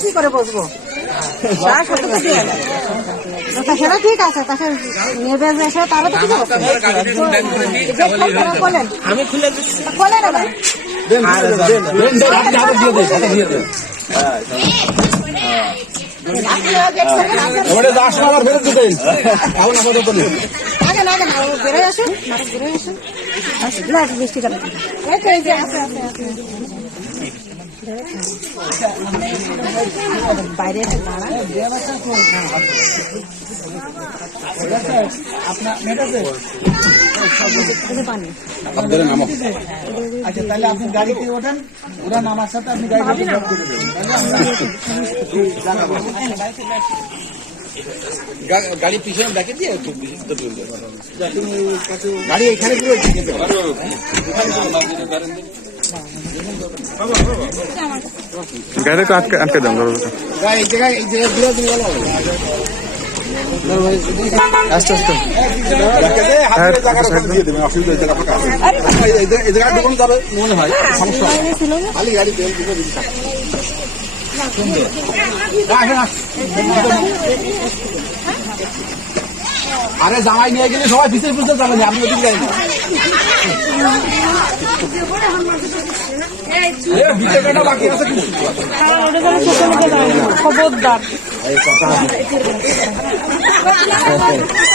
কি করে বসবো সেটা ঠিক আছে তাকে নেবে যে সে তারা তো কিছু বলেন আমি খুলে আসেন। ওটা না আবার ফেরত দিতেন এখন আপাতত নেই। বাইরে যে পানি। আচ্ছা তাহলে আপনি গাড়িতে ওঠেন ওরা নামার সাথে আপনি গাড়িতে গাড়ি পিছনে দেখে দিয়ে গাড়ি এখানে পুরো গাড়ি একটু আটকে আটকে দেন এই জায়গায় এই জায়গায় আস্তে আস্তে। আছে মনে হয় হয় আরে জামাই নিয়ে গেলে সবাই পিছিয়ে পিছিয়ে যাবেন আপনি ওদিকে যাবেন ভিতরে কাটা বাকি আছে কিন্তু খবরদার